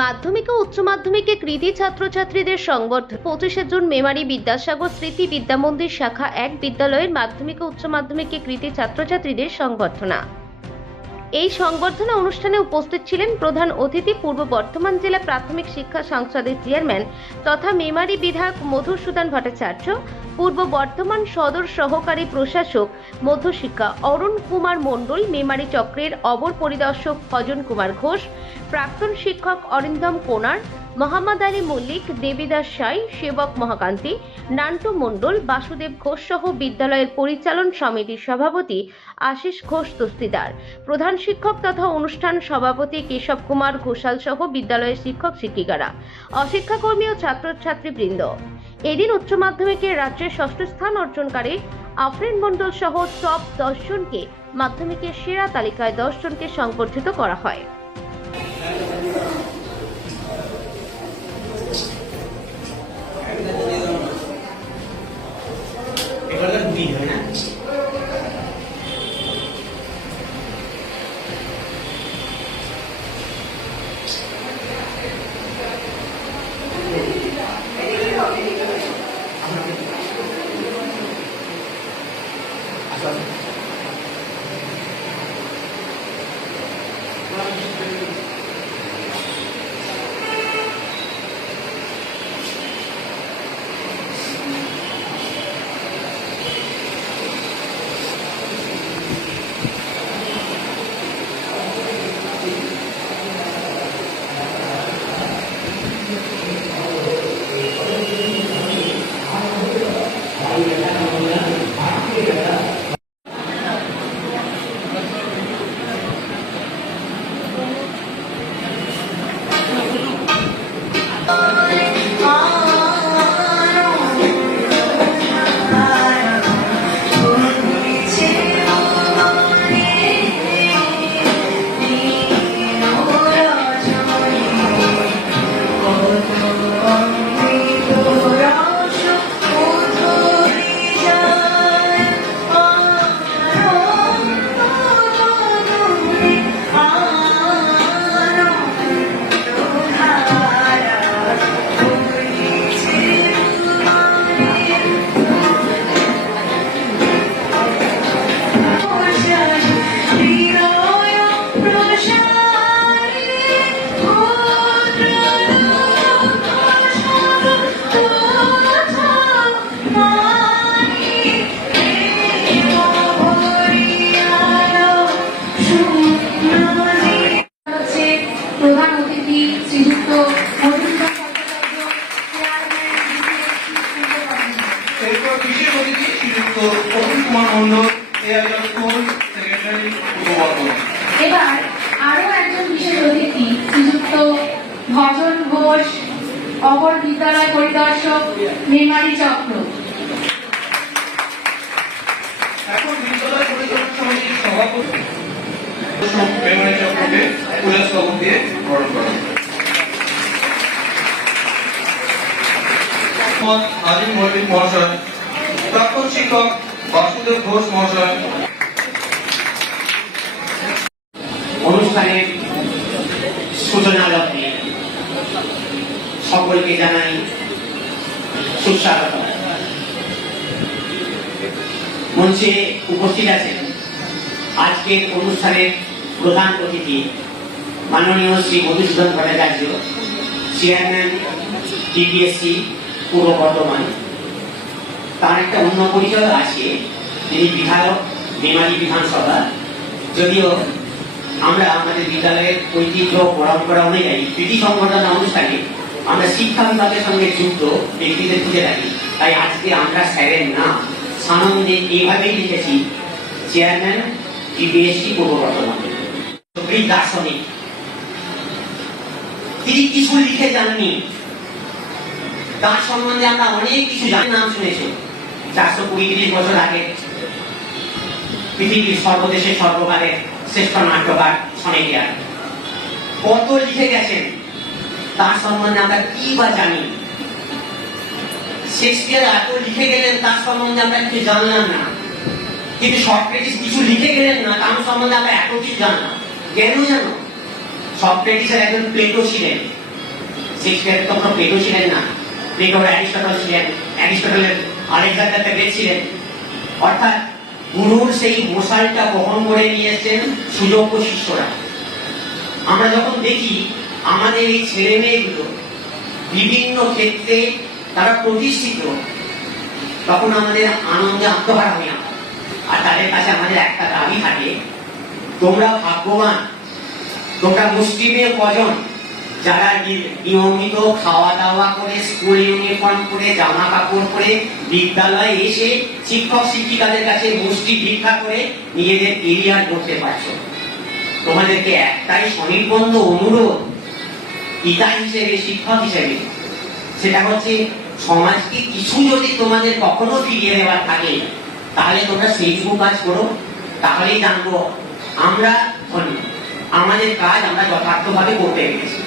মাধ্যমিক ও উচ্চ মাধ্যমিকে কৃতী ছাত্রছাত্রীদের সংবর্ধনা 25 জুন মেমারি বিদ্যাসাগর স্মৃতি বিদ্যামন্দির শাখা 1 বিদ্যালয়ের মাধ্যমিক ও উচ্চ মাধ্যমিকে কৃতী ছাত্রছাত্রীদের সংবর্ধনা। এই সংবর্ধনা অনুষ্ঠানে উপস্থিত ছিলেন প্রধান অতিথি পূর্ব বর্ধমান জেলা প্রাথমিক শিক্ষা সংসদের চেয়ারম্যান তথা মেমারি বিধায়ক মধুসূদন ভট্টাচার্য, পূর্ব বর্ধমান সদর সহকারী প্রশাসক মধ্যশিক্ষা অরুণ কুমার মণ্ডল, মেমারি চক্রের অবর পরিদর্শক ভজন কুমার ঘোষ, প্রাক্তন শিক্ষক অরিন্দম কোনার, মোহাম্মদ আলী মল্লিক, দেবীদাস সাই, সেবক মহাকান্তি, নান্টু মণ্ডল, বাসুদেব ঘোষ সহ বিদ্যালয়ের পরিচালন সমিতির সভাপতি আশিস ঘোষ দস্তিদার, প্রধান শিক্ষক তথা অনুষ্ঠান সভাপতি কেশব কুমার ঘোষাল সহ বিদ্যালয়ের শিক্ষক শিক্ষিকারা, অশিক্ষাকর্মী ও ছাত্রছাত্রীবৃন্দ। এদিন উচ্চ মাধ্যমিকে রাজ্যের 6ষ্ঠ স্থান অর্জনকারী আফরিন মণ্ডল সহ টপ 10 জনকে মাধ্যমিকের সেরা তালিকায় 10 জনকে সংবর্ধিত করা হয়। এবার আরো একজন বিশেষ অতিথি শ্রীযুক্ত ভজন ঘোষ, অপর বিদ্যালয় পরিদর্শক, মেমারি চক্র। এখন বিদ্যালয় পরিদর্শক সমিতির সভাপতি মেমারি চক্রকে পুরস্কার দিয়ে বরণ করা। আজিম মল্লিক মহাশয়, প্রাক্তন শিক্ষক বাসুদেব ঘোষ মহাশয়। অনুষ্ঠানের সূচনা লগ্নে সকলকে জানাই সুস্বাগত। মঞ্চে উপস্থিত আছেন আজকের অনুষ্ঠানের প্রধান অতিথি মাননীয় শ্রী মধুসূদন ভট্টাচার্য, চেয়ারম্যান টিপিএসসি পূর্ব বর্ধমান। তার একটা অন্য পরিচয় আছে, তিনি বিধায়ক মেমারি বিধানসভা। যদিও আমরা আমাদের বিদ্যালয়ের ঐতিহ্য পরম্পরা অনুযায়ী কৃতি সংবর্ধনা অনুষ্ঠানে আমরা শিক্ষা বিভাগের সঙ্গে যুক্ত ব্যক্তিদের খুঁজে থাকি, তাই আজকে আমরা স্যারের নাম সানন্দে এইভাবেই লিখেছি, চেয়ারম্যান টিপিএসসি পূর্ব বর্ধমান। দার্শনিক, তিনি কিছু লিখে যাননি, তার সম্বন্ধে আমরা অনেক কিছু জানি। নাম শুনেছি 420-30 বছর আগে পৃথিবীর সর্বদেশে সর্বকালের শ্রেষ্ঠ নাট্যকার সনেকিয়ার কত লিখে গেছেন, তার সম্বন্ধে আমরা কি বা জানি। শেক্সপিয়ার এত লিখে গেলেন, তার সম্বন্ধে আমরা কিছু জানলাম না। কিন্তু সক্রেটিস কিছু লিখে গেলেন না, তার সম্বন্ধে আমরা এত কিছু জানলাম। কেন জানো? সক্রেটিসের একজন প্লেটো ছিলেন, শেক্সপিয়ারের তো কোনো প্লেটো ছিলেন না, প্লেটোর অ্যারিস্টটল ছিলেন, অ্যারিস্টটলের আলেকজান্ডার দ্য গ্রেট ছিলেন। অর্থাৎ গুরুর সেই মশালটা বহন করে নিয়ে এসেছেন সুযোগ্য শিষ্যরা। আমরা যখন দেখি আমাদের এই ছেলে মেয়েগুলো বিভিন্ন ক্ষেত্রে তারা প্রতিষ্ঠিত, তখন আমাদের আনন্দে আত্মহারা হই আমরা। আর তাদের কাছে আমাদের একটা দাবি থাকে, তোমরা ভাগ্যবান, তোমরা মুসলিমের কজন যারা নিয়মিত খাওয়া দাওয়া করে, স্কুল ইউনিফর্ম করে, জামা কাপড় পরে বিদ্যালয়ে এসে শিক্ষক শিক্ষিকাদের কাছে মুষ্টি ভিক্ষা করে নিজেদের কেরিয়ার করতে পারছো। তোমাদেরকে একটাই স্বনির্বন্ধ অনুরোধ পিতা হিসেবে, শিক্ষক হিসেবে, সেটা হচ্ছে সমাজকে কিছু যদি তোমাদের কখনো ফিরিয়ে দেওয়ার থাকে, তাহলে তোমরা সেইটুকু কাজ করো, তাহলেই জানবো আমরা ধন্য, আমাদের কাজ আমরা যথার্থভাবে করতে পেরেছি।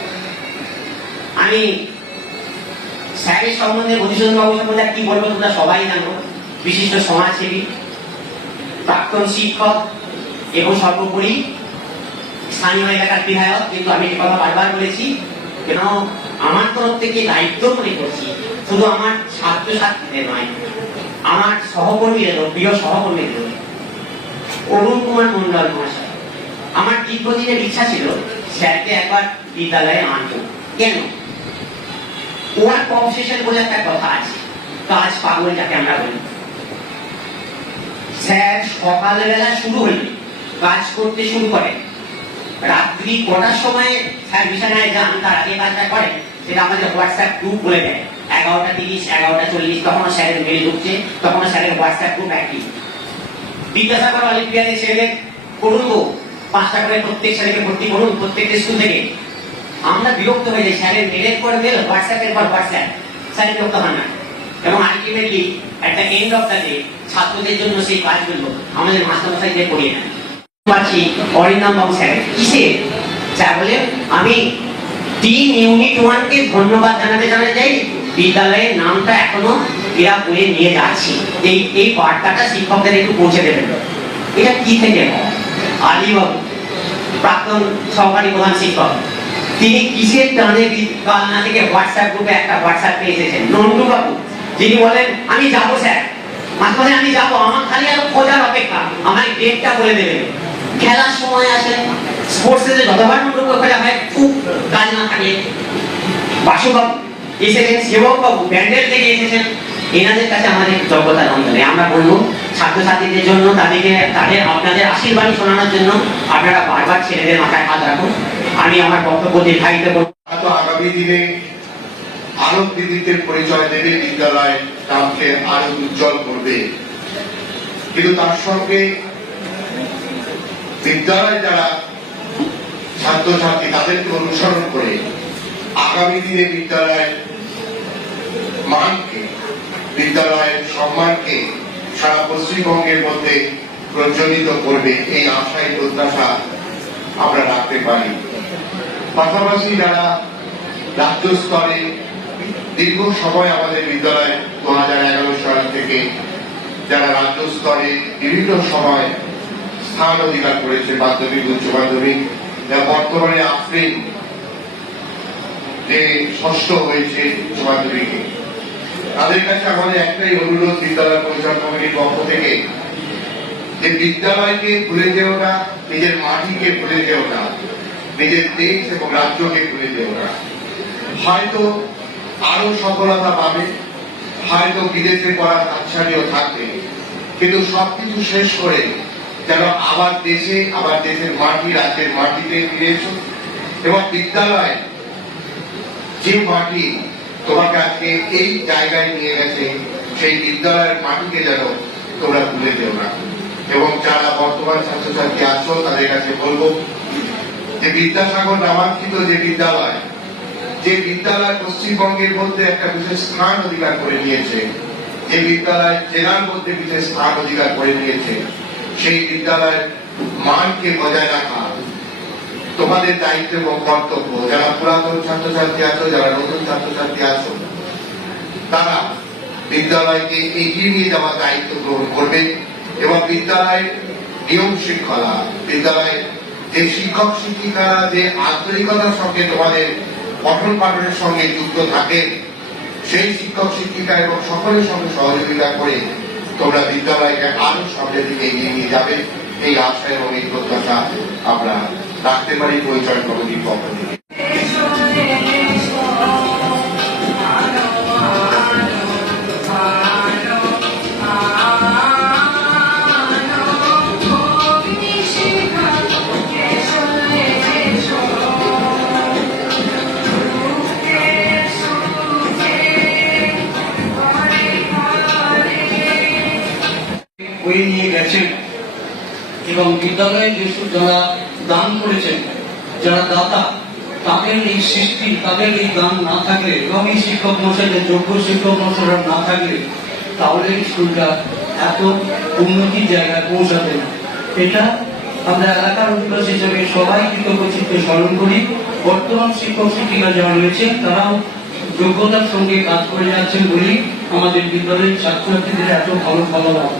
আমি স্যারের সম্বন্ধে, মধুসূদন বাবু সম্বন্ধে কি বলবো তোমরা সবাই জানো, বিশিষ্ট সমাজসেবী, প্রাক্তন শিক্ষক এবং সর্বোপরি স্থানীয় এলাকার বিধায়ক। কিন্তু আমি এই কথা বারবার বলেছি, কেন আমার তরফ থেকে দায়িত্ব মনে করছি শুধু আমার ছাত্রছাত্রীদের নয়, আমার সহকর্মীদেরও, প্রিয় সহকর্মীদেরও। অরুণ কুমার মন্ডল মহাশয়, আমার দীর্ঘদিনের ইচ্ছা ছিল স্যারকে একবার বিদ্যালয়ে আনবো। কেন? ওয়ার্ক অবসেশন বলে একটা কথা আছে, কাজ পাগল যাকে আমরা বলি। স্যার সকালবেলা শুরু হলে কাজ করতে শুরু করে, রাত্রি কটার সময় স্যার বিছানায় যান তার আগে কাজটা করেন, সেটা আমাদের হোয়াটসঅ্যাপ গ্রুপ বলে দেয়। 11:30, 11:40 তখনও স্যারের মেল ঢুকছে, তখনও স্যারের হোয়াটসঅ্যাপ গ্রুপ অ্যাক্টিভ। বিদ্যাসাগর অলিম্পিয়াডে ছেলেদের করুন গো, 5টা করে প্রত্যেক ছেলেকে ভর্তি করুন প্রত্যেকটা স্কুল থেকে। আমরা বিরক্ত হয়ে যাই, স্যারের মেলের পর মেল, হোয়াটসঅ্যাপের পর হোয়াটসঅ্যাপ, স্যার বিরক্ত হন না। এবং আলটিমেটলি একটা এন্ড অফ দ্য ডে ছাত্রদের জন্য সেই কাজগুলো আমাদের মাস্টারমশাইদের করিয়ে নেন। পাচ্ছি অরিন্দম বাবু স্যার কিসে স্যার বলে, আমি টিম ইউনিট 1-কে ধন্যবাদ জানাতে চাই, বিদ্যালয়ের নামটা এখনো এরা বলে নিয়ে যাচ্ছি, এই বার্তাটা শিক্ষকদের একটু পৌঁছে দেবেন। এটা কি থেকে হয়? আলী বাবু, প্রাক্তন সহকারী প্রধান শিক্ষক, তিনি কিসের টানে কালনা থেকে হোয়াটসঅ্যাপ গ্রুপে একটা হোয়াটসঅ্যাপ পেয়ে এসেছেন। নন্টু বাবু, যিনি বলেন আমি যাবো স্যার, মাঝে মাঝে আমি যাবো, আমার খালি আরো খোঁজার অপেক্ষা, আমার ডেটটা বলে দেবেন। খেলার সময় আসেন, স্পোর্টসে যতবার নন্টুকে খোঁজা হয় খুব কাজ না থাকে। বাসুবাবু এসেছেন, সেবক বাবু ব্যান্ডেল থেকে এসেছেন। এনাদের কাছে আমাদের যোগ্যতা নয়। আমরা বলবো ছাত্রছাত্রীদের জন্য, তাদের আপনাদের আশীর্বাদ শোনানোর জন্য আপনারা বারবার ছেলেদের মাথায় হাত রাখুন। আমি আমার বক্তব্য দীর্ঘায়িত করব। আগামী দিনে আরো কৃতিত্বের পরিচয় দেবে, বিদ্যালয়ের নামকে আরো উজ্জ্বল করবে। কিন্তু তার সঙ্গে বিদ্যালয়ে যারা ছাত্রছাত্রী তাদেরকে অনুসরণ করে আগামী দিনে বিদ্যালয়ের মানকে, বিদ্যালয়ের সম্মানকে সারা পশ্চিমবঙ্গের মধ্যে প্রজ্বলিত করবে, এই আশায় প্রত্যাশা আমরা রাখতে পারি। পাশাপাশি যারা রাজ্য স্তরে দীর্ঘ সময় আমাদের বিদ্যালয় 2011 সাল থেকে যারা রাজ্য স্তরে বিভিন্ন সময় স্থান অধিকার করেছে, মাধ্যমিক, উচ্চ মাধ্যমিক, বর্তমানে আফরিন যে ষষ্ঠ হয়েছে উচ্চ মাধ্যমিকে, তাদের কাছে আমাদের একটাই অনুরোধ বিদ্যালয় পরিচালনা কমিটির পক্ষ থেকে, যে বিদ্যালয়কে ভুলে যেও না, নিজের মাটিকে ভুলে যেও না, নিজের দেশ এবং রাজ্যকে ভুলে যেও না। হয়তো আরো সফলতা পাবে, হয়তো বিদেশে পড়ার আচ্ছাদিও থাকবে, কিন্তু সবকিছু শেষ করে যেন আবার দেশে, আবার দেশের মাটি, রাজ্যের মাটিতে ফিরে এসো। এবং বিদ্যালয় যে মাটি তোমাকে আজকে এই জায়গায় নিয়ে গেছে, সেই বিদ্যালয়ের মাটিকে যেন তোমরা ভুলে যেও না। এবং যারা বর্তমান ছাত্রছাত্রী আছো তাদের কাছে বলবো যে বিদ্যাসাগর নামাঙ্কিত যে বিদ্যালয় পশ্চিমবঙ্গের মধ্যে একটা বিশেষ স্থান অধিকার করে নিয়েছে, যে বিদ্যালয় জেলার মধ্যে বিশেষ স্থান অধিকার করে নিয়েছে, সেই বিদ্যালয়ের মানকে বজায় রাখা তোমাদের দায়িত্ব এবং কর্তব্য। যারা পুরাতন ছাত্রছাত্রী আছো, যারা নতুন ছাত্রছাত্রী আছো, তারা বিদ্যালয়কে এগিয়ে নিয়ে যাওয়ার দায়িত্ব গ্রহণ করবে। এবং বিদ্যালয়ের নিয়ম শৃঙ্খলা, বিদ্যালয়ের যে শিক্ষক শিক্ষিকারা যে আন্তরিকতার সঙ্গে তোমাদের পঠন পাঠনের সঙ্গে যুক্ত থাকেন, সেই শিক্ষক শিক্ষিকা এবং সকলের সঙ্গে সহযোগিতা করে তোমরা বিদ্যালয়কে আরো সামনের দিকে এগিয়ে নিয়ে যাবে, এই আশা এবং এই প্রত্যাশা আমরা রাখতে পারি পরিচয় কমিটির পক্ষ থেকে। বই নিয়ে গেছেন এবং বিদ্যালয়ে যেসব যারা দান করেছেন, যারা দাতা, তাদের এই সৃষ্টি, তাদের এই দান না থাকলে এবং এই শিক্ষক মশাইদের যোগ্য শিক্ষক মশাইরা না থাকলে তাহলে স্কুলটা এত উন্নতির জায়গায় পৌঁছাবে না। এটা আমরা এলাকার অধিবাসী হিসেবে সবাই কৃতজ্ঞচিত্তে স্মরণ করি। বর্তমান শিক্ষক শিক্ষিকা যারা রয়েছেন তারাও যোগ্যতার সঙ্গে কাজ করে যাচ্ছেন বলেই আমাদের বিদ্যালয়ের ছাত্রছাত্রীদের এত ভালো ফলাফল।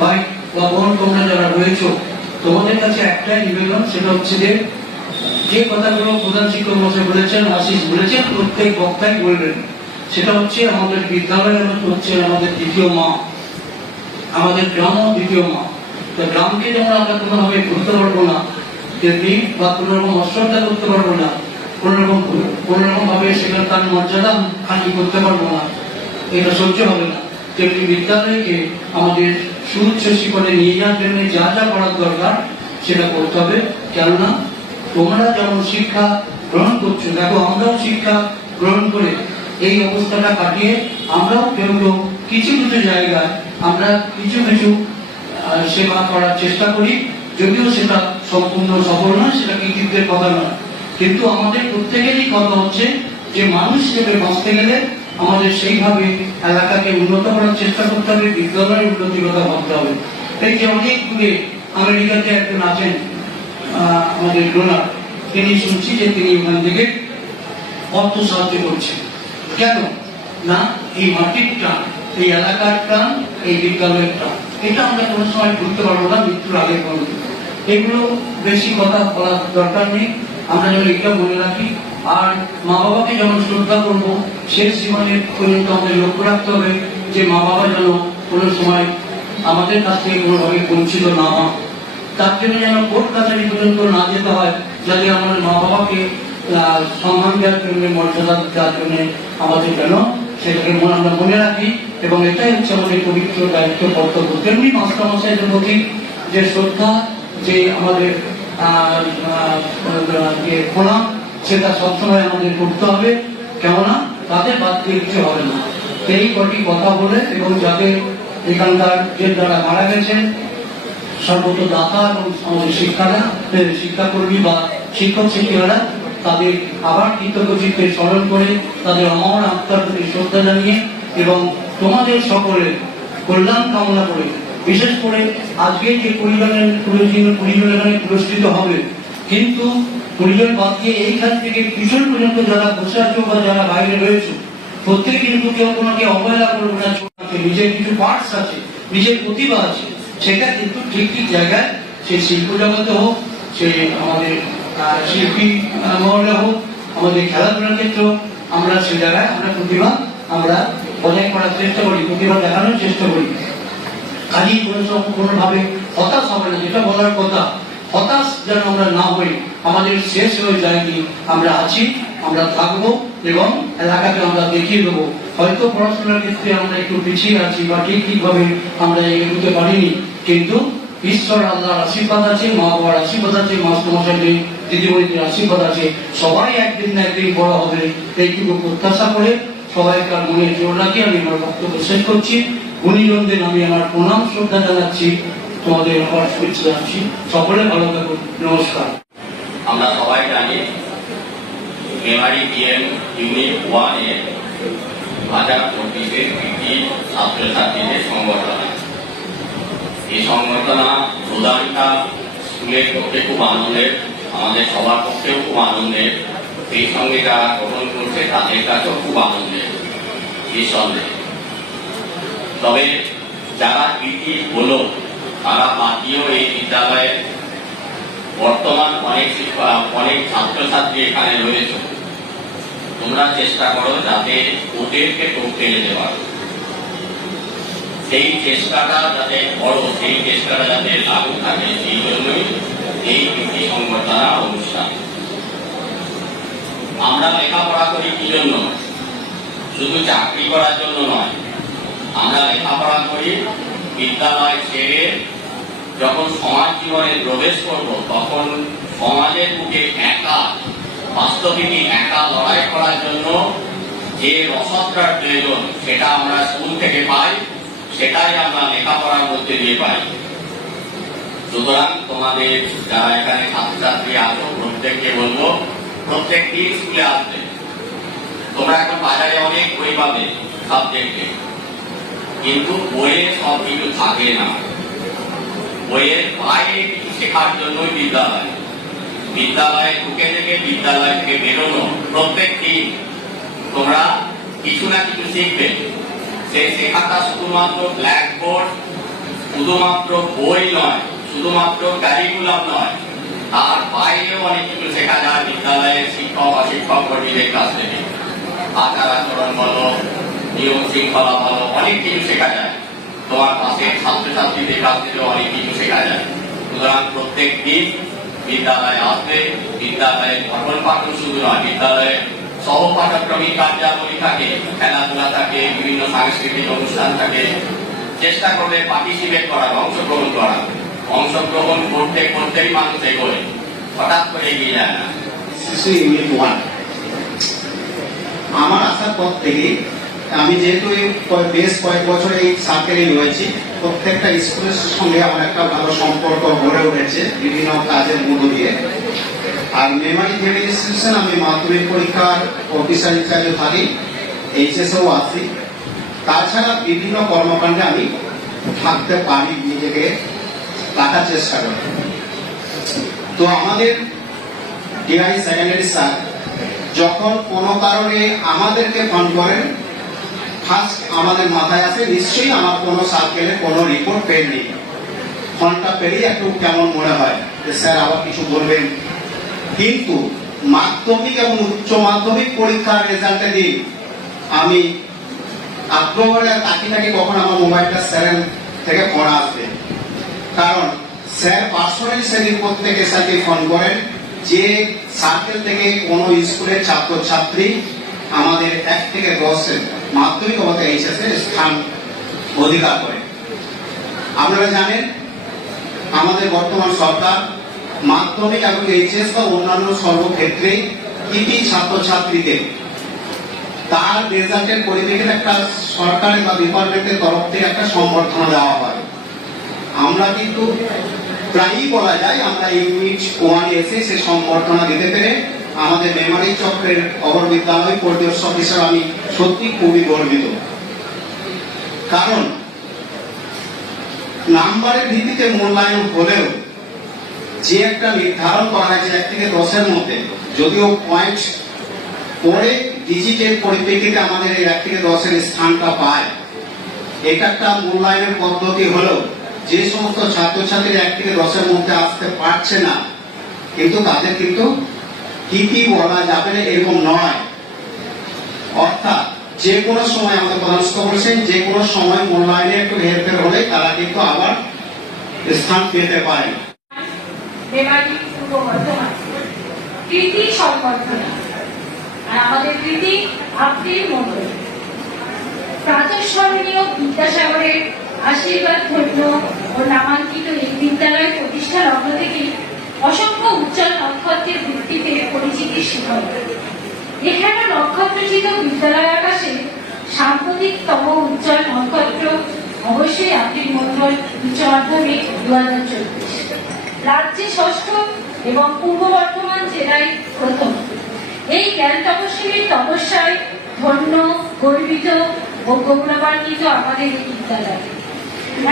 ভাই বা বোন, তোমরা যারা রয়েছ, তোমাদের কাছে একটাই নিবেদন, সেটা হচ্ছে যে কথাগুলো প্রধান শিক্ষক মশাই বলেছেন, আশিস বলেছেন, প্রত্যেক বক্তাই বলবেন। সেটা হচ্ছে আমাদের বিদ্যালয় হচ্ছে আমাদের দ্বিতীয় মা, আমাদের গ্রামও দ্বিতীয় মা। তো গ্রামকে যেমন আমরা কোনোভাবে ভুলতে পারবো না, তেমনি বা কোনো রকম অশ্রদ্ধা করতে পারবো না, কোনো রকম ভাবে সেখানে তার মর্যাদা খানি করতে পারবো না, এটা সহ্য হবে না। তেমনি বিদ্যালয়কে আমাদের সুউচ্চ শিখরে নিয়ে যাওয়ার জন্য যা যা করার দরকার সেটা করতে হবে। কেননা তোমরা যেমন শিক্ষা গ্রহণ করছো, দেখো আমরাও শিক্ষা গ্রহণ করে এই অবস্থাটা কাটিয়ে আমরাও কেউ কিছু কিছু জায়গায় আমরা কিছু কিছু সেবা করার চেষ্টা করি, যদিও সেটা সম্পূর্ণ সফল নয়, সেটা কৃতিত্বের কথা নয়। কিন্তু আমাদের প্রত্যেকেরই কথা হচ্ছে যে মানুষ হিসেবে বাঁচতে গেলে আমাদের সেইভাবে এলাকাকে উন্নত করার চেষ্টা করতে হবে, বিদ্যালয়ের উন্নতির কথা ভাবতে হবে। এই যে অনেক দূরে আমেরিকাতে একজন আছেন আমাদের ডোনার, তিনি শুনছি যে তিনি ওখান থেকে অর্থ সাহায্য করছেন। কেন না, এই মাটির টান, এই এলাকার টান, এই বিদ্যালয়ের টান, এটা আমরা কোনো সময় ভুলতে পারবো না মৃত্যুর আগে পর্যন্ত। এগুলো বেশি কথা বলার দরকার নেই, আমরা যেন এটা মনে রাখি। আর মা বাবাকে যেমন শ্রদ্ধা করবো, শেষ জীবনের পর্যন্ত আমাদের লক্ষ্য রাখতে হবে যে মা বাবা যেন কোনো সময় আমাদের কাছ থেকে কোনোভাবে বঞ্চিত না হয়। তার জন্য যেন কোর্ট কাছারি পর্যন্ত না যেতে হয়, যাতে আমাদের মা বাবাকে সম্মান দেওয়ার জন্য, মর্যাদা দেওয়ার জন্য আমাদের যেন সেটাকে আমরা মনে রাখি। এবং এটাই হচ্ছে আমাদের পবিত্র দায়িত্ব, কর্তব্য। তেমনি মাস্টারমশাইদের প্রতি যে শ্রদ্ধা, যে আমাদের প্রণাম, সেটা সবসময় আমাদের করতে হবে। কেননা তাদের বাদ দিয়ে কিছু হবে না। এই কটি কথা বলে এবং যাদের এখানকার যে যারা মারা গেছেন সর্বত দাতা এবং আমাদের শিক্ষাকর্মী বা শিক্ষক শিক্ষিকারা, তাদের আবার কৃতজ্ঞচিত্তে স্মরণ করে তাদের অমর আত্মার প্রতি শ্রদ্ধা জানিয়ে এবং তোমাদের সকলের কল্যাণ কামনা করে, বিশেষ করে আজকে যে পরিজনের এখানে পুরস্কৃত হবে, কিন্তু পরিজন বাদ দিয়ে এইখান থেকে পিছন পর্যন্ত যারা বসে আছো বা যারা বাইরে রয়েছে, প্রত্যেকে কিন্তু কেউ কোনোকে অবহেলা করবে না। নিজের কিছু পার্টস আছে, নিজের প্রতিভা আছে, সেটা কিন্তু ঠিক ঠিক জায়গায়, সে শিল্প জগতে হোক, সে আমাদের শিল্পী মহলে হোক, আমাদের খেলাধুলার ক্ষেত্রে হোক, আমরা সে জায়গায় আমরা প্রতিভা আমরা বজায় করার চেষ্টা করি, প্রতিভা দেখানোর চেষ্টা করি। খালি কোনোভাবে হতাশ হবে না, যেটা বলার কথা, হতাশ যেন আমরা না হই, আমাদের শেষ হয়ে যায়নি, আমরা আছি, আমরা থাকবো এবং এলাকাকে আমরা দেখিয়ে দেবো। হয়তো পড়াশোনার ক্ষেত্রে আমরা একটু পিছিয়ে আছি বা ঠিকভাবে আমরা এগোতে পারিনি, কিন্তু ঈশ্বর আল্লাহর আশীর্বাদ আছে, মা বাবার আশীর্বাদ আছে, মাস্টারমশাইদের দিদিমণিদের আশীর্বাদ আছে, সবাই একদিন না একদিন বড় হবে, এইটুকু প্রত্যাশা করে সবাইকার মনে জোর রাখি আমি আমার বক্তব্য শেষ করছি। গুণীজনদের আমি আমার প্রণাম শ্রদ্ধা জানাচ্ছি, তোমাদের আমার শুভেচ্ছা জানাচ্ছি। সকলে ভালো থাকুন, নমস্কার। আমরা সবাই জানি মেমারি পিএম ইউনিট 1 এর 2025-এর কৃতি ছাত্রছাত্রীদের সংগঠন। এই সংগঠনা প্রধানটা স্কুলের পক্ষে খুব আনন্দের, আমাদের সবার পক্ষেও খুব আনন্দের, সেই সঙ্গে যারা গ্রহণ করছে তাদের কাছেও খুব আনন্দের, নিঃসন্দেহে। তবে যারা কৃতি হলো তারা বাকিও এই বিদ্যালয়ে বর্তমান অনেক ছাত্রছাত্রী এখানে রয়েছে, তোমরা চেষ্টা করো যাতে ওদেরকে টপকে যেতে পারো। সেই চেষ্টাটা যাতে করো, সেই চেষ্টাটা যাতে লাগু থাকে, সেই জন্যই এই কৃতি সংবর্ধনা অনুষ্ঠান। আমরা লেখাপড়া করি কি জন্য? শুধু চাকরি করার জন্য নয়, আমরা লেখাপড়া করি বিদ্যালয় ছেড়ে যখন সমাজ জীবনে প্রবেশ করব, তখন সমাজের বুকে একা, বাস্তবিকই একা লড়াই করার জন্য যে রসদটার প্রয়োজন সেটা আমরা স্কুল থেকে পাই, সেটাই আমরা লেখাপড়ার মধ্যে দিয়ে পাই। সুতরাং তোমাদের যারা এখানে ছাত্রছাত্রী আছো প্রত্যেককে বলবো, প্রত্যেক দিন স্কুলে আসবে। তোমরা এখন বাজারে অনেক বই পাবে সাবজেক্টে, কিন্তু বইয়ে সব কিছু থাকে না। বইয়ের বাইরে কিছু শেখার জন্যই বিদ্যালয়। বিদ্যালয়ে ঢুকে থেকে, বিদ্যালয় থেকে বেরোনো, প্রত্যেক দিন তোমরা কিছু না কিছু শিখবে। সেই শেখাটা শুধুমাত্র ব্ল্যাকবোর্ড, শুধুমাত্র বই নয়, শুধুমাত্র কারিকুলাম নয়, তার বাইরেও অনেক কিছু শেখা যায় বিদ্যালয়ের শিক্ষক অশিক্ষক কর্মীদের কাছ থেকে। আচার আচরণ বলো, নিয়ম শৃঙ্খলা বলো, অনেক কিছু শেখা যায়। তোমার পাশে ছাত্রছাত্রীদের কাছ থেকে অনেক কিছু শেখা যায়। সুতরাং প্রত্যেক দিন বিদ্যালয়ে আসবে। বিদ্যালয়ে পঠন পাঠন শুধু নয়, বিদ্যালয়ে সহপাঠক্রমিক কার্যাবলী থাকে, খেলাধুলা থাকে, বিভিন্ন সাংস্কৃতিক অনুষ্ঠান থাকে। চেষ্টা করবে পার্টিসিপেট করার, অংশগ্রহণ করার। অংশগ্রহণ করতে করতেই মানুষ এগোয়, হঠাৎ করে এগিয়ে যায় না। শিশু ইউনিট 1 আমার আসার পর থেকে আমি যেহেতু বেশ কয়েক বছর এই সার্কেলে রয়েছি, প্রত্যেকটা স্কুলের সঙ্গে আমার একটা ভালো সম্পর্ক গড়ে উঠেছে বিভিন্ন কাজের মধ্য দিয়ে। আর মেমারি জেলা ইনস্টিটিউশন আমি মাধ্যমিক পরীক্ষার অফিসার হিসাবে থাকি, এইচএসও আসি। তাছাড়া বিভিন্ন কর্মকাণ্ডে আমি থাকতে পারি, নিজেকে রাখার চেষ্টা করি। তো আমাদের ডিআই সেকেন্ডারি স্যার যখন কোনো কারণে আমাদেরকে ফোন করেন, ফার্স্ট আমাদের মাথায় আসে নিশ্চয়ই আমার কোনো সার্কেলে কোনো রিপোর্ট পেননি। ফোনটা পেলেই একটু কেমন মনে হয় যে স্যার আবার কিছু বলবেন। কিন্তু মাধ্যমিক এবং উচ্চ মাধ্যমিক পরীক্ষার রেজাল্টের দিন আমি আগ্রহে তাকি কখন আমার মোবাইলটা স্যারের থেকে ফোন আসবে, কারণ স্যার পার্সোনালি সেদিন প্রত্যেকে স্যারকে ফোন করেন যে সার্কেল থেকে কোনো স্কুলের ছাত্রছাত্রী আমাদের 1 থেকে 10 মাধ্যমিক অবস্থা এইচএস এর স্থান অধিকার করে। আপনারা জানেন আমাদের বর্তমান সরকার মাধ্যমিক এবং এইচএস বা অন্যান্য সর্বক্ষেত্রে কৃতি ছাত্রছাত্রীদের তার রেজাল্টের পরিপ্রেক্ষিতে একটা সরকারি বা ডিপার্টমেন্টের তরফ থেকে একটা সম্বর্ধনা দেওয়া হয়। আমরা কিন্তু প্রায়ই বলা যায় আমরা ইউনিট 1 এসে সে সম্বর্ধনা দিতে পেরে আমাদের মেমারি চক্রের অবর বিদ্যালয় পরিদর্শক হিসেবে আমি সত্যি খুবই গর্বিত। কারণ নাম্বারের ভিত্তিতে মূল্যায়ন হলেও যে একটা নির্ধারণ করা হয়েছে 1 থেকে 10-এর মধ্যে, যদিও পয়েন্ট পরে ডিজিটের পরিপ্রেক্ষিতে আমাদের এই 1 থেকে 10-এর স্থানটা পায়, এটা একটা মূল্যায়নের পদ্ধতি হলেও যে সমস্ত ছাত্রছাত্রীরা 1 থেকে 10-এর মধ্যে আসতে পারছে না, কিন্তু তাদের কিন্তু কৃতি বলা যাবে না এরকম নয়। অর্থাৎ যে কোনো সময় আমাদের প্রধান শিক্ষক বলেছেন যে কোনো সময় মূল্যায়নে একটু হেরফের হলে তারা কিন্তু আবার স্থান পেতে পারে। মেমারি পূর্ব বর্ধমান কৃতি সংবর্ধনা, আর আমাদের কৃতি আব্দুল মন্ডল। প্রাতঃস্মরণীয় বিদ্যাসাগরের আশীর্বাদ ধন্য ও নামাঙ্কিত এই বিদ্যালয় প্রতিষ্ঠা লগ্ন থেকে অসংখ্য উজ্জ্বল নক্ষত্রের ভিত্তিতে পরিচিতির শিখর। এখানে নক্ষত্রচিত বিদ্যালয় আকাশে সাম্প্রতিকতম উজ্জ্বল নক্ষত্র অবশ্যই আব্দুল মন্ডল উচ্চ মাধ্যমিক 2024, রাজ্যে 6ষ্ঠ এবং পূর্ব বর্ধমান জেলায় প্রথম। এই জ্ঞান তপস্বীর তপস্যায় ধন্য, গর্বিত ও গৌরবান্বিত আমাদের এই বিদ্যালয়।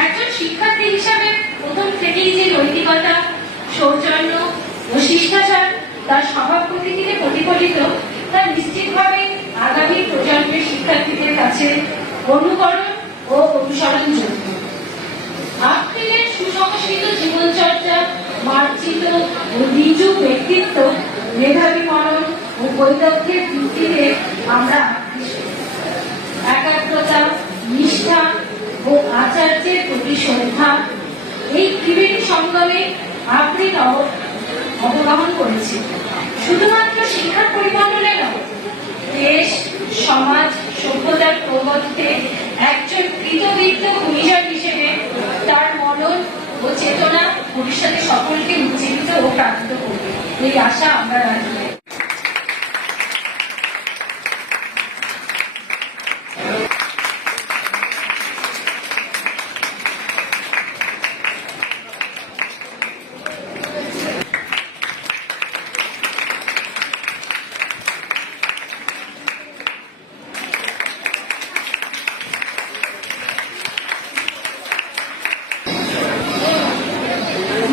একজন শিক্ষার্থী হিসাবে প্রথম থেকেই যে নৈতিকতা, সৌজন্য ও শিষ্টাচার তার স্বভাব প্রকৃতিতে প্রতিফলিত, তা নিশ্চিতভাবে আগামী প্রজন্মের শিক্ষার্থীদের কাছে অনুকরণ ও অনুসরণযোগ্য। আফ্রিনের সুসংস্কৃত জীবনচর্চা, মার্জিত ও ঋজু ব্যক্তিত্ব, মেধাবী মনন ও বৈদগ্ধ্যের ভিত্তিতে আমরা একাগ্রতা, নিষ্ঠা ও আচার্যের প্রতি শ্রদ্ধা এই ত্রিবেণী সঙ্গমে আবৃত অবগাহন করেছি। শুধুমাত্র শিক্ষার পরিমণ্ডলে নয়, দেশ, সমাজ, সভ্যতার প্রগতিতে একজন কৃতবিদ্য ভূমিকা হিসেবে তার মনন ও চেতনা ভবিষ্যতে সকলকে উজ্জীবিত ও প্রাপ্ত করবে, এই আশা আমরা রাখি।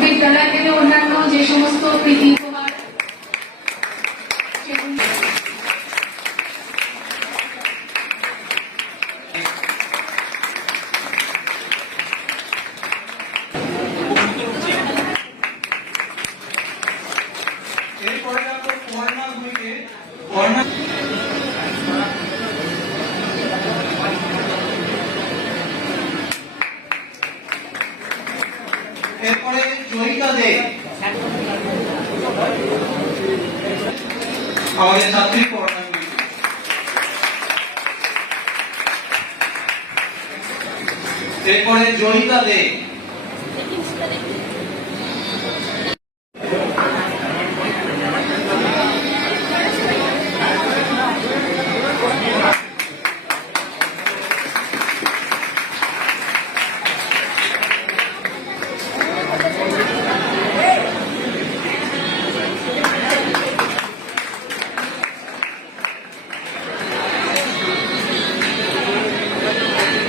বিদ্যালয় থেকে অন্যান্য যে সমস্ত কৃতি উপহার এরপরে আমরা কর্ণা বইকে কর্ণা এরপরে জয়িতা দে আমাদের ছাত্রী কর্ণা বইকে। এরপরে জয়িতা দে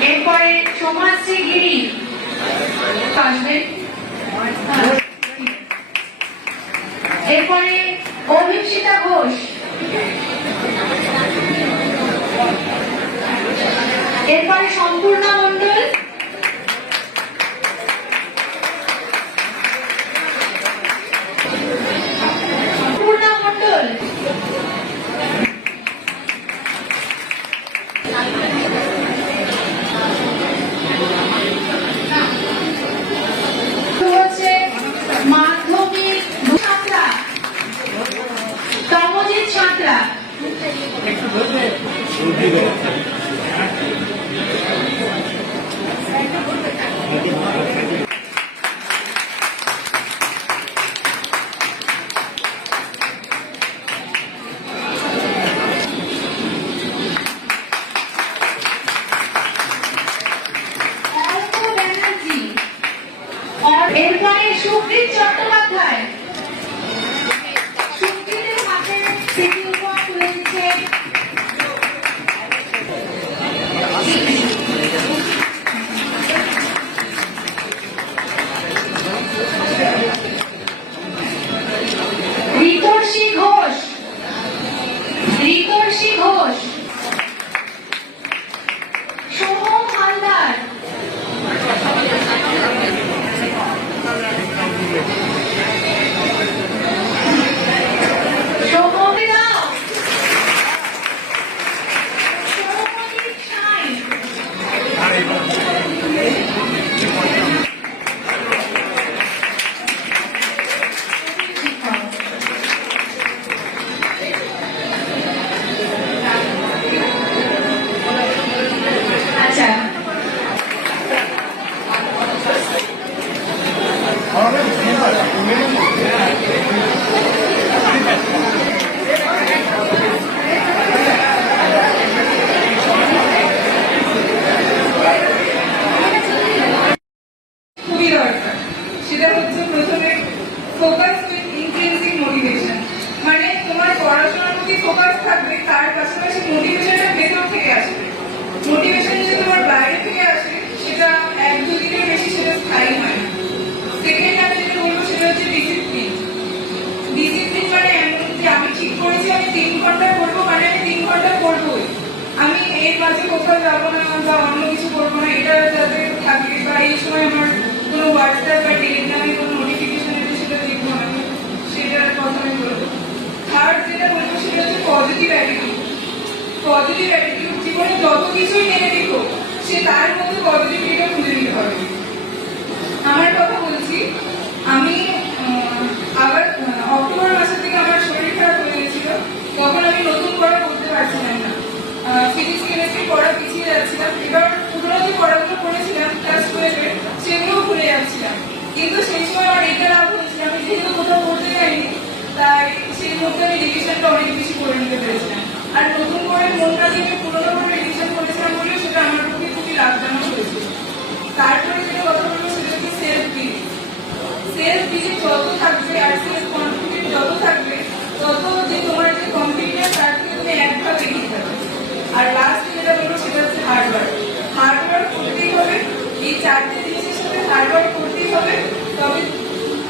এরপরে সমাজশ্রী গিরি আসবেন। এরপরে অভিষিতা ঘোষ, এরপরে সম্পূর্ণা মণ্ডল, সম্পূর্ণা মণ্ডল, হচ্ছে মাধ্যমিক ছাত্রা তমজিৎ ছাত্রা, এরপরে সুপ্রীত চট্টোপাধ্যায়, সুপ্রীতের হাতে স্মৃতি উপহার তুলে দিচ্ছে ঋতর্ষী ঘোষ, ঋতর্ষী ঘোষ, সোহম হালদার, সোহমী রাও, সৌমদীপ সাঁই, আচ্ছা খুবই দরকার। সেটা হচ্ছে প্রথমে ফোকাস উইথ ইন্টেন্সিভ মোটিভেশন, মানে তোমার পড়াশোনার প্রতি ফোকাস থাকবে, তার পাশাপাশি মোটিভেশনটা ভেতর থেকে আসবে। মোটিভেশন যদি তোমার বাইরে থেকে আসে সেটা 1-2 দিনের বেশি সেটা স্থায়ী হয় না। সেকেন্ড আমি যেটা বলবো সেটা হচ্ছে ডিসিপ্লিন। ডিসিপ্লিন মানে এমন যে আমি ঠিক করেছি আমি 3 ঘন্টা করবো, মানে আমি 3 ঘন্টা করবোই, আমি এর মাঝে কোথাও যাবো না বা অন্য কিছু করবো না, এটা যাতে থাকে। বা এই সময় আমার কোনো হোয়াটসঅ্যাপ বা টেলিগ্রামে কোনো নোটিফিকেশন এলে সেটা দেখবো না, সেটার কথা আমি বলবো। থার্ড যেটা বলবো সেটা হচ্ছে পজিটিভ অ্যাটিটিউড। পজিটিভ অ্যাটিটিউড, জীবনে যত কিছুই নেগেটিভ হোক সে তার মধ্যে পজিটিভিটিটা খুঁজে নিতে পারবে। আমার কথা বলছি, আমি আবার অক্টোবর মাসের থেকে আমার শরীর খারাপ হয়ে গেছিল, তখন আমি নতুন পড়া করতে পারছিলাম না, ফিজিক্স কেমিস্ট্রি পড়া পিছিয়ে যাচ্ছিলাম। এবার পুরোনো যে পড়াগুলো পড়েছিলাম ক্লাস 12-এ সেগুলোও ভুলে যাচ্ছিলাম। কিন্তু সেই সময় আমার এটা লাভ হয়েছিল, আমি যেহেতু কোথাও পড়তে যাইনি তাই সেই মধ্যে আমি রিভিশনটা অনেক বেশি করে নিতে পেরেছিলাম। আর নতুন করে মনটা দিয়ে পুরোনো করে রিভিশন করেছিলাম বলে সেটা আমার পক্ষে খুবই লাভজনক হয়েছিল। তারপরে যেটা কথা বলবো সেটা হচ্ছে সেলফ বিলিভ। সেলফ বিলিভ যত থাকবে আর সেলফ কনফিডেন্স যত থাকবে তত যে তোমার যে কনফিডেন্স তার থেকে তুমি এক ধাপ এগিয়ে যাবে। আর লাস্ট যেটা বলবো সেটা হচ্ছে হার্ডওয়ার্ক। হার্ডওয়ার্ক করতেই হবে, এই চারটে জিনিসের সাথে হার্ডওয়ার্ক করতেই হবে, তবে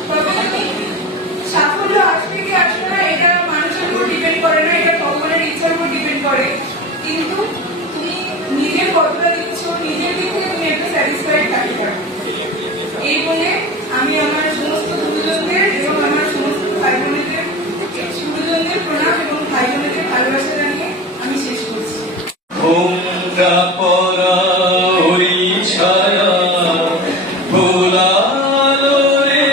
তুমি সাফল্য আসবে কি আসবে না এটা মানুষের উপর ডিপেন্ড করে না, এটা ভগবানের ইচ্ছার উপর ডিপেন্ড করে। কিন্তু তুমি নিজের কতটা দিচ্ছ, নিজের দিক থেকে তুমি একটা স্যাটিসফাইড থাকতে পারো। এই বলে আমি আমার সমস্ত গুরুজনদের এবং আমার সমস্ত ভাই বোনেদের গুরুজনদের প্রণাম এবং ভাই বোনেদের ভালোবাসা জানিয়ে আমি শেষ করছি। ঘোমটা পরা ওই ছায়া ভুলালো রে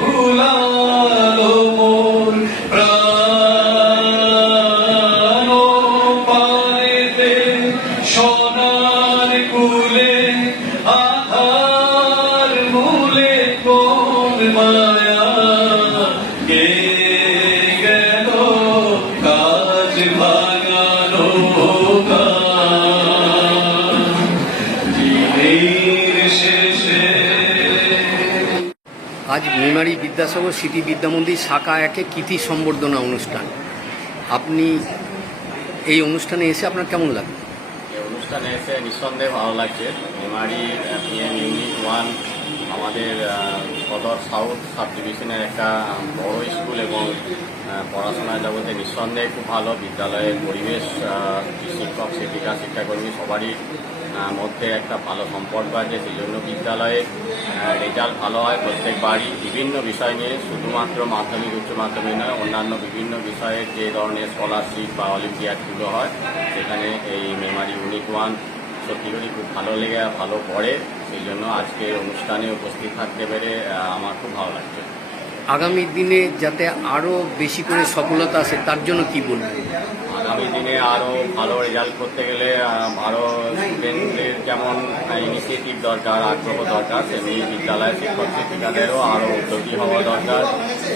ভুলালো মোর প্রাণ পারেতে সোনার কুলে আধার মূলে কোন মায়া গে গেল কাজ ভাঙানো আজ মেমারি বিদ্যাসাগর স্মৃতি বিদ্যামন্দির শাখা 1-এ কৃতি সম্বর্ধনা অনুষ্ঠান। আপনি এই অনুষ্ঠানে এসে আপনার কেমন লাগে? এই অনুষ্ঠানে এসে নিঃসন্দেহে ভালো লাগছে। মেমারি PM ইউনিট 1 আমাদের সদর সাউথ সাব ডিভিশনের একটা বড় স্কুল এবং পড়াশোনার জগতে নিঃসন্দেহে খুব ভালো। বিদ্যালয়ের পরিবেশ, শিক্ষক শিক্ষিকা শিক্ষাকর্মী সবারই মধ্যে একটা ভালো সম্পর্ক আছে, সেই জন্য বিদ্যালয়ে রেজাল্ট ভালো হয় প্রত্যেকবারই বিভিন্ন বিষয় নিয়ে, শুধুমাত্র মাধ্যমিক উচ্চ মাধ্যমিক নয়, অন্যান্য বিভিন্ন বিষয়ের যে ধরনের স্কলারশিপ বা অলিম্পিয়াডগুলো হয় সেখানে এই মেমারি ইউনিট 1 সত্যি করে খুব ভালো পড়ে। সেই জন্য আজকে অনুষ্ঠানে উপস্থিত থাকতে পেরে আমার খুব ভালো লাগছে। আগামী দিনে যাতে আরও বেশি করে সফলতা আসে তার জন্য কি বলবেন? আগামী দিনে আরও ভালো রেজাল্ট করতে গেলে আরও স্টুডেন্টদের যেমন ইনিশিয়েটিভ দরকার, আগ্রহ দরকার, তেমনি বিদ্যালয়ের শিক্ষক শিক্ষিকাদেরও আরও উদ্যোগী হওয়া দরকার।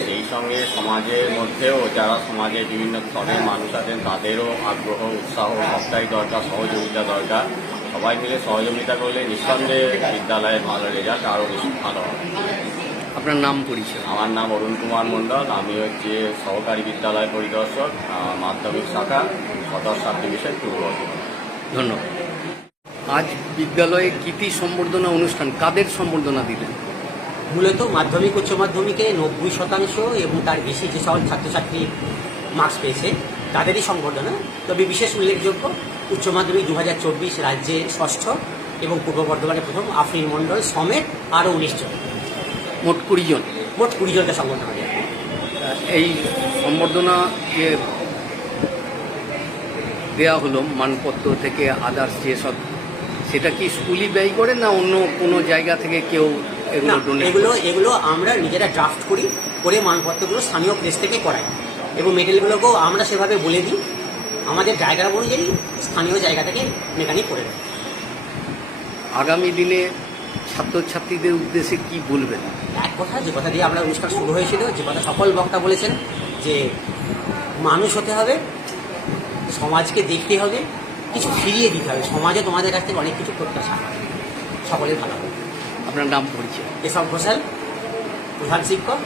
সেই সঙ্গে সমাজের মধ্যেও যারা সমাজে বিভিন্ন স্তরের মানুষ আছেন তাদেরও আগ্রহ উৎসাহ সবটাই দরকার, সহযোগিতা দরকার। সবাই মিলে সহযোগিতা করলে নিঃসন্দেহে বিদ্যালয়ের ভালো রেজাল্ট আরও বেশি ভালো হবে। আপনার নাম পরিচয়? আমার নাম অরুণ কুমার মণ্ডল, আমি হচ্ছে সহকারী বিদ্যালয় পরিদর্শক, মাধ্যমিক শাখা, সদর সাব ডিভিশন, পূর্ব বর্ধমান। ধন্যবাদ। আজ বিদ্যালয়ে কৃতি সম্বর্ধনা অনুষ্ঠান, কাদের সম্বর্ধনা দিলেন? মূলত মাধ্যমিক উচ্চ মাধ্যমিকে 90% এবং তার বেশি যে সকল ছাত্রছাত্রী মার্কস পেয়েছে তাদেরই সম্বর্ধনা। তবে বিশেষ উল্লেখযোগ্য উচ্চ মাধ্যমিক 2024 রাজ্যে 6ষ্ঠ এবং পূর্ব বর্ধমানে প্রথম আফরিন মণ্ডল সমেত আরও 19 জন, মোট 20 জন। মোট 20 জনকে সম্বর্ধনা দেওয়া। এই সম্বর্ধনা যে দেওয়া হলো মানপত্র থেকে আদার্স যেসব, সেটা কি স্কুলই ব্যয় করে না অন্য কোনো জায়গা থেকে কেউ এগুলো ডোনেট? এগুলো আমরা নিজেরা ড্রাফট করে মানপত্রগুলো স্থানীয় প্রেস থেকে করাই এবং মেটেরিয়ালগুলোকেও আমরা সেভাবে বলে দিই, আমাদের জায়গা অনুযায়ী স্থানীয় জায়গা থেকে মেকানিক করে দেয়। আগামী দিনে ছাত্রছাত্রীদের উদ্দেশ্যে কি বলবেন? এক কথা, যে কথা দিয়ে আমরা অনুষ্ঠান শুরু হয়েছিল, যে কথা সকল বক্তা বলেছেন, যে মানুষ হতে হবে, সমাজকে দেখতে হবে, কিছু ফিরিয়ে দিতে হবে। সমাজে তোমাদের কাছ থেকে অনেক কিছু প্রত্যাশা, সকলের ভালো হবে। আপনার নাম পরিচয়? কেশব ঘোষাল, প্রধান শিক্ষক,